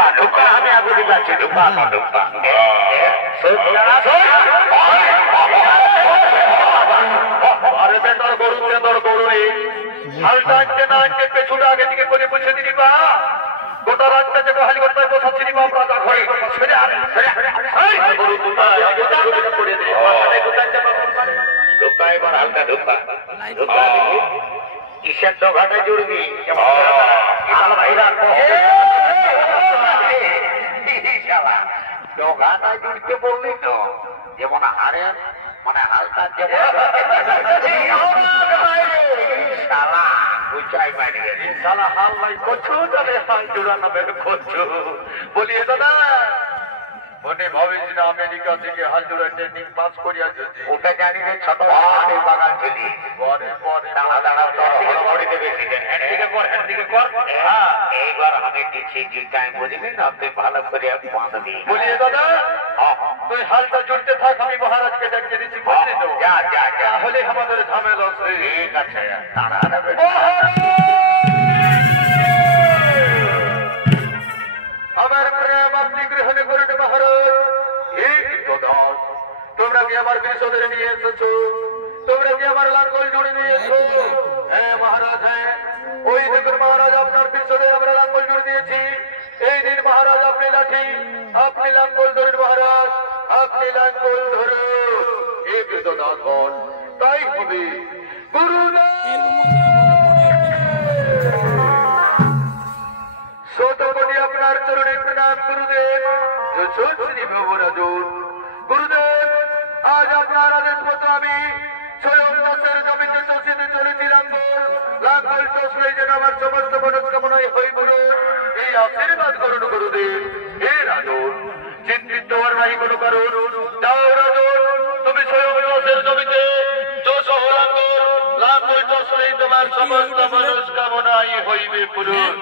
ঢুকা ঢুকা আমি আগে দিলাচ্ছি ঢুকা ঢুকা আরে বেটার গরু বেদর গরু রে হালটা আনতে না আনতে পেছুটা আগে দিকে করে বসে দিলি বা গোটা রাতটা যে হালি করতে বসাচ্ছি নি বাপ রাজা ঘরে ছেড়ে আরে গরু দুটা করে দে ঢুকা এবার হালকা ঢুকা ঢুকা দেখি কিসের ডগাটা জুড়বি ডগাটা জুড়তে বললি তো যেমন হারের মানে হালকা যেমন শালা বুঝাই মারি গেছে শালা হাল নাই করছো তাহলে হাল জোড়ানো বের করছো বলি দাদা মনে ভাবিস না আমেরিকা থেকে হাল জোড়া ট্রেনিং পাস করিয়া যেতে ওটা জানি রে ছোট বাগান ছিলি পরে পরে দাঁড়া দাঁড়া হড়বড়ি দেবে হ্যান্ডিকে কর হ্যান্ডিকে কর হ্যাঁ এইবার আমি দিচ্ছি যে টাইম বলিবি না আপনি ভালো করে বাঁধবি বলিয়ে দাদা তুই হালটা জুড়তে থাক আমি মহারাজকে ডেকে দিচ্ছি বুঝলি তো যা যা তাহলে আমাদের ঝামেলা ঠিক আছে দাঁড়া আমার প্রেম আপনি গ্রহণ করুন মহারাজ তোমরা কি আমার বিশ্বদের নিয়ে এসেছো তোমরা কি আমার লাঙ্গল জুড়ে নিয়েছো হ্যাঁ মহারাজ হ্যাঁ ওই দেখুন মহারাজ আপনার বিশ্বদের আমরা লাঙ্গল জুড়ে দিয়েছি এই দিন মহারাজ আপনি লাঠি আপনি লাঙ্গল ধরুন মহারাজ আপনি লাঙ্গল ধরুন এই বৃদ্ধদাসগণ তাই হবে গুরুদেব শতকোটি আপনার চরণে প্রণাম গুরুদেব শ্রী ভবরাজুর গুরুদেব আজ আপনার আদেশ মতো আমি স্বয়ং দাসের জমিতে চষিতে চলেছি লাঙ্গল চষলে যেন আমার সমস্ত মনস্কামনাই হয়ে পড়ুন এই আশীর্বাদ করুন গুরুদেব হে রাজন চিন্তিত হওয়ার নাই কোনো কারণ যাও রাজন তুমি স্বয়ং দাসের জমিতে চষহ লাঙ্গল চষলেই তোমার সমস্ত মনস্কামনাই হইবে পূরণ